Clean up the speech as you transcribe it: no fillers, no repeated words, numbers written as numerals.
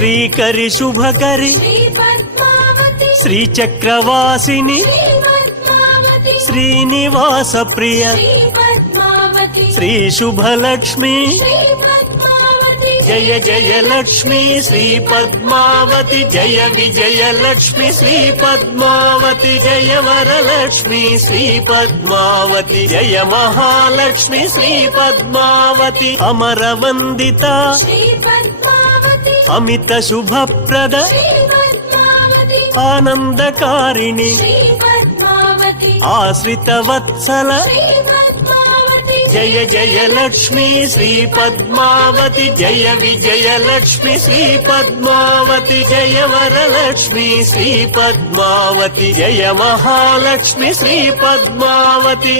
Srikari Shubhakari శ్రీచక్రవాసిని Srinivasa Priya Shri Subhalakshmi Jaya Jaya Lakshmi Shri Padmavati Jaya Vijaya Lakshmi Shri Padmavati Jaya Varalakshmi Shri Padmavati Jaya Mahalakshmi Shri Padmavati Amara వందిత Amit Subhaprada ఆనందకారిణి Ashrita Vatsala Jaya Jaya Lakshmi Shri Padmavati Jaya Vijaya Lakshmi Shri Padmavati Jaya Varalakshmi Shri Padmavati Jaya Mahalakshmi Shri Padmavati